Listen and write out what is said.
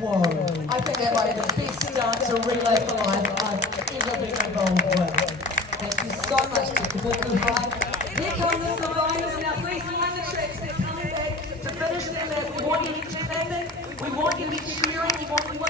Whoa, I think that might be the best dancer relay for life I've ever been involved with. Thank you so much to Kabuki High. Here come the survivors now. Please mind the tracks. They're coming back to finish their lap. We want you to be cheering. We want you to be cheering. We want you